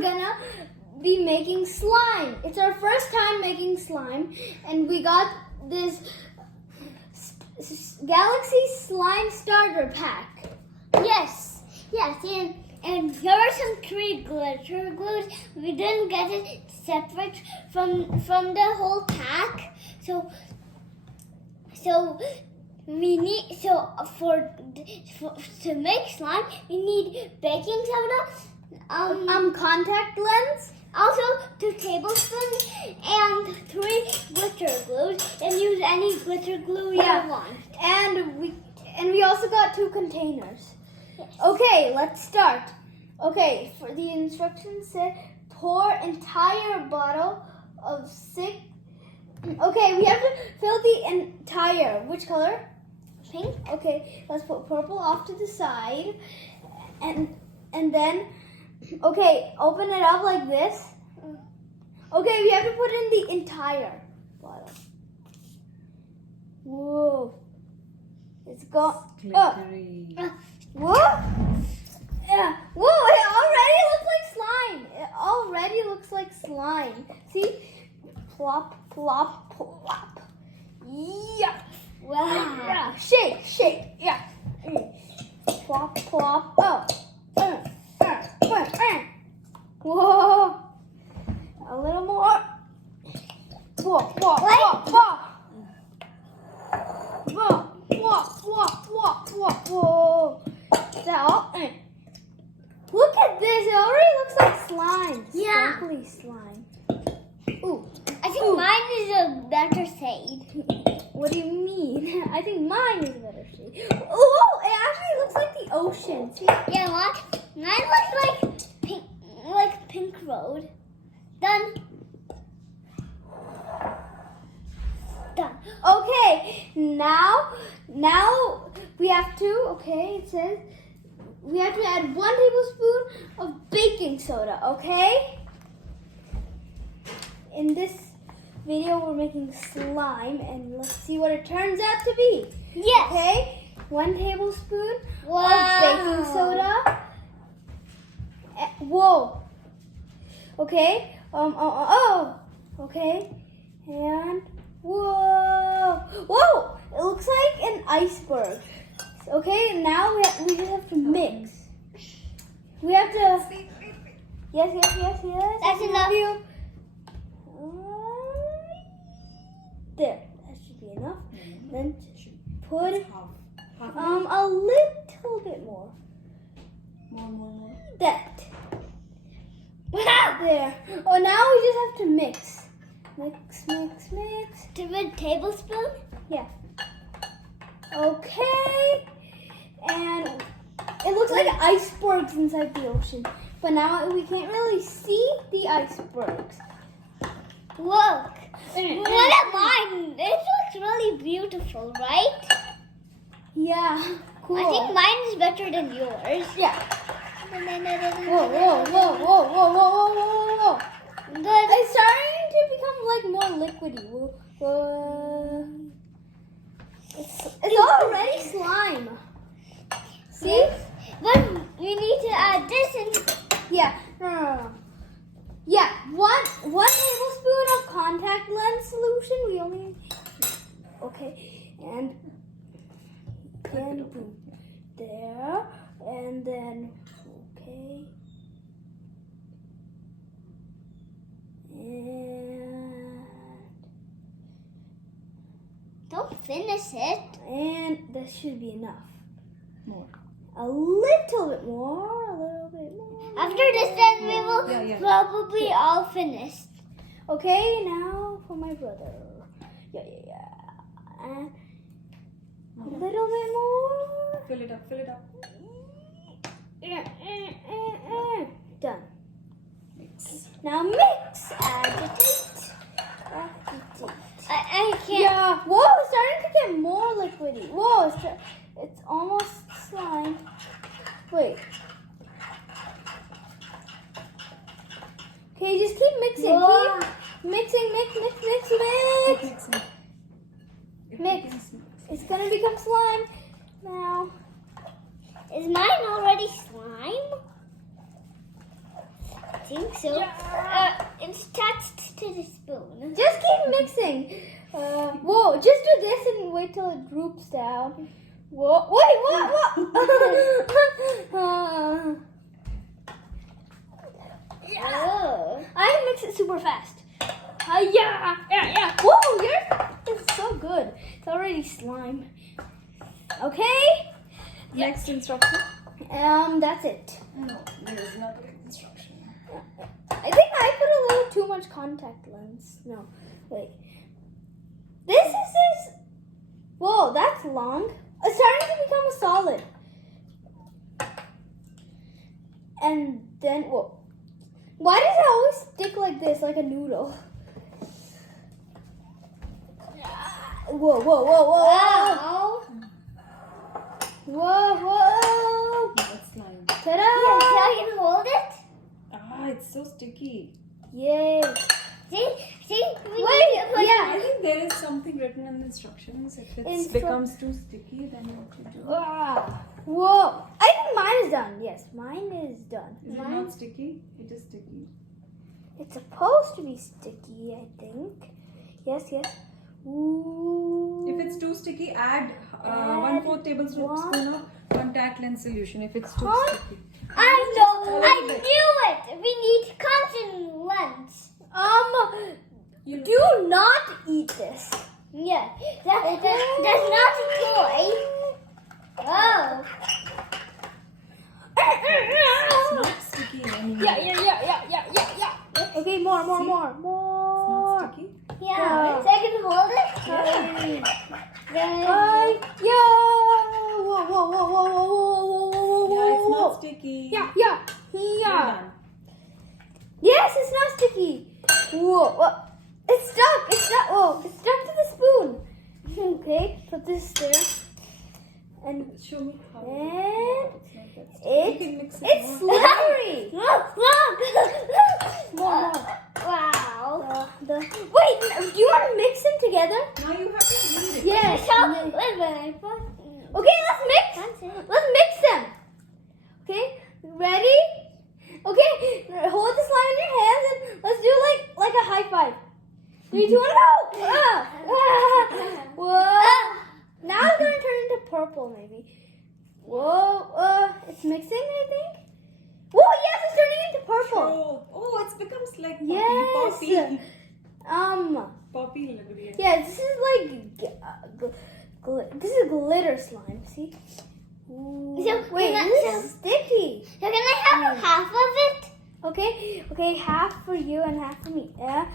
we're gonna be making slime. It's our first time making slime, and we got this Galaxy Slime Starter Pack. Yes, and here are some 3 glitter glues. We didn't get it separate from the whole pack, so we need to make slime. We need baking soda, Contact lens, also 2 tablespoons and 3 glitter glues. And use any glitter glue you want. and we also got 2 containers. Yes. Okay, let's start. Okay, for the instructions said pour entire bottle of 6. Okay, we have to fill the entire. Which color? Pink. Okay, let's put purple off to the side, and then okay, open it up like this. Okay, we have to put in the entire bottle. Whoa, it's gone. Glittery. Whoa! Yeah. Whoa! It already looks like slime. It already looks like slime. See? Plop, plop, plop. Yeah. Wow. Yeah. Shake. Yeah. Plop, plop. Oh. Whoa. A little more. Whoa. Is that all? Look at this. It already looks like slime. Yeah. Sparkly slime. Ooh. I think mine is a better shade. What do you mean? I think mine is a better shade. Ooh, it actually looks like the ocean. See? Yeah, mine looks like pink road. Done. Okay, now we have to, okay, it says we have to add 1 tablespoon of baking soda, okay? In this video, we're making slime, and let's see what it turns out to be. Yes. Okay, 1 tablespoon Wow. of baking soda. Whoa. Okay. Okay. And whoa. It looks like an iceberg. Okay. Now we just have to mix. We have to. Yes. That's enough. There. That should be enough. Then put Half. a little bit more. More. That. There. Oh, now we just have to mix. Mix. 2 tablespoons. Yeah. Okay. And it looks like icebergs inside the ocean. But now we can't really see the icebergs. Look. Look at mine. This looks really beautiful, right? Yeah. Cool. I think mine is better than yours. Yeah. Whoa. Good. It's starting to become like more liquidy. It's already slime. See? But we need to add this and Yeah. No. Yeah. One tablespoon of contact lens solution. We only. Okay. And boom. There. And then. Okay. And don't finish it. that should be enough. More. A little bit more. After this, then we will Yeah. probably all finish. Okay, now for my brother. Yeah. And a little bit more. Fill it up. Done. Mix. Now mix. Agitate. I can't. Yeah. Whoa, it's starting to get more liquidy. Whoa, it's almost slime. Wait. Okay, just keep mixing. Whoa. Keep mixing. Mix. It's gonna become slime now. Is mine already slime? think so. It's attached to the spoon. Just keep mixing. Whoa, just do this and wait till it droops down. Whoa, wait, what? Oh. I can mix it super fast. Yeah. Whoa, yours is so good. It's already slime. Okay. Next instruction. That's it. No, there is not an instruction. I think I put a little too much contact lens. No, wait. This is this. Whoa, that's long. It's starting to become a solid. And then, whoa. Why does it always stick like this, like a noodle? Whoa. Wow. Whoa. That's slime. Ta-da! Yeah, I can hold it. Ah, it's so sticky. Yay. See? We Wait, need to put yeah. I think there is something written in the instructions. If it becomes too sticky, then what to do? Whoa. I think mine is done. Yes, mine is done. Is it not sticky? It is sticky. It's supposed to be sticky, I think. Yes. Ooh. If it's too sticky, add 1/4 tablespoon of contact lens solution. If it's too sticky. I know. I knew it. We need constant lens. Do not eat this. Yeah. That's not a toy. Oh. It's not sticky anymore. Yeah. Okay, more. It's not sticky. Yeah. So I can hold it. Whoa. Yeah, it's not sticky. Yeah. You're done. Yes, it's not sticky. Whoa. It's stuck. Whoa, it's stuck to the spoon. Okay, put this there. And Show me how. And It's not that sticky. You can mix it it's more. slippery. Look. More. Wow. Wait, do you want to mix them together? Now you have to knead it. Yes. Wait. Okay, let's mix them. Okay, ready? Okay, hold the slime in your hands and let's do like a high five. 3, 2, 1, go! Whoa! Now it's gonna turn into purple, maybe. Whoa! It's mixing, I think. Whoa! Yes, it's turning into purple. Oh, it becomes like poppy. Yes. Poppy liquid. Yeah, this is like this is glitter slime. See? Ooh. So, Wait, this is sticky. So can I have half of it? Okay, half for you and half for me. Yeah.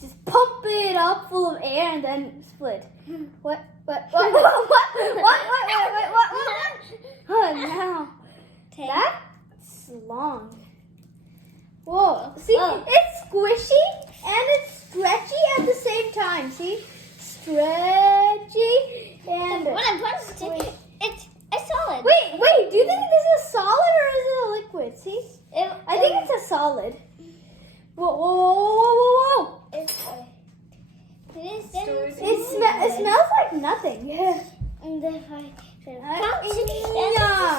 Just pump it up full of air and then split. What? Oh, no. That's long. Whoa. See, it's squishy and it's stretchy at the same time. See? Stretchy and... When I punched it, it's solid. Wait, do you think this is solid or is it a liquid? See? I think it's a solid. Whoa. It smells like nothing. And if I Yeah. it's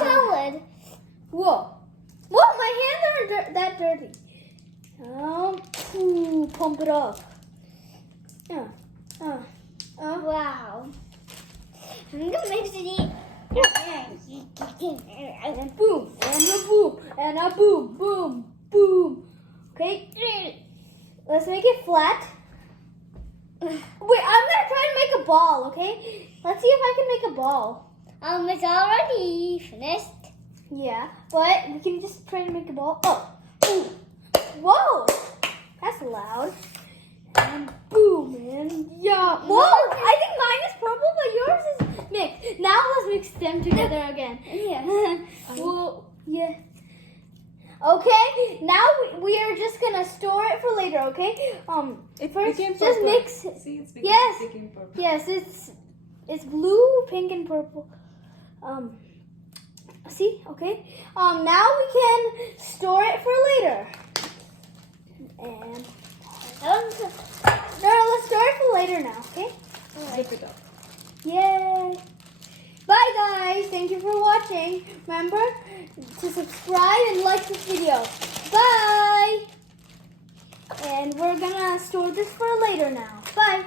solid. Whoa, my hands aren't that dirty. Pump it up. Wow. I'm gonna mix it. And boom, and a boom. Okay, let's make it flat. Wait, I'm gonna try to make a ball, okay? Let's see if I can make a ball. It's already finished. Yeah, but we can just try to make a ball. Oh, whoa, that's loud. And boom, and yeah. Whoa, I think mine is purple, but yours is mixed. Now let's mix them together again. Yeah. Well, yeah. Okay, now we are just gonna store it for later, okay? It First, became just purple. mix. See, it's Yes. became purple. Yes, it's blue, pink, and purple. See, okay. Now we can store it for later. And let's store it for later now, okay? Flip it up. Yay! Bye guys, thank you for watching. Remember to subscribe and like this video. Bye! And we're gonna store this for later now. Bye.